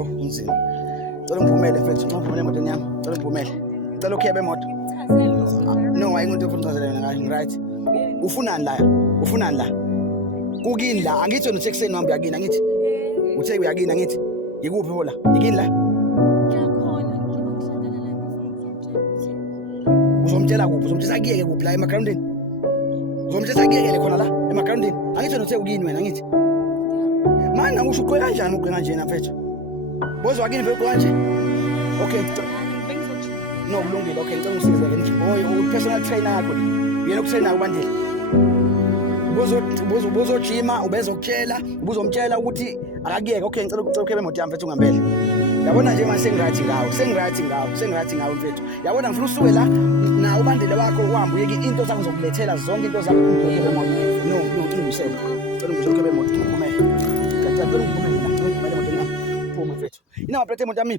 Unzima. Cela ngiphumele mfethu, ngiphumele emotweni yami. Cela ngiphumele. Cela ukhebe emoto. No, ayinto ufuna ukuchazelela ngayo, right? Ufunani la? Ufunani la? Kukini la, angithi wena usekuseni wami uyakini angithi? Uthe uyakini angithi? Yikuphi hola? Yikini la? Uzomtshela kuphi? Uzomtshela kiyeke kuphi la emagroundini? Uzomtshela kiyeke khona la emagroundini? Angithi wena uthe ukini wena angithi? Mana ngisho uqhwe kanjani uqhwe kanje na mfethu? Bozwa kini mfethu kanje? Okay. No, kulungile. Okay, ngicela ungisize nje. Personal trainer yakho. Yena ukutrainer ubandile. Ubuzojima, ubezokutshela, ubuzomtshela ukuthi akakuyeke. Okay, ngicela ukhebe emoto yami mfethu ungambele. Yabona nje manje sengirathi ngawo mfethu. Yabona ngifuna usuke la na ubandile wakho uhamba uyeke into zakho zokulethela zonke into zakho ukhebe emoto. No, ngicela ukhebe emoto, uphumele. Ngicela uphumele la, uphumele emoto yami. Phuma mfethu. Ina maplate emoto yami.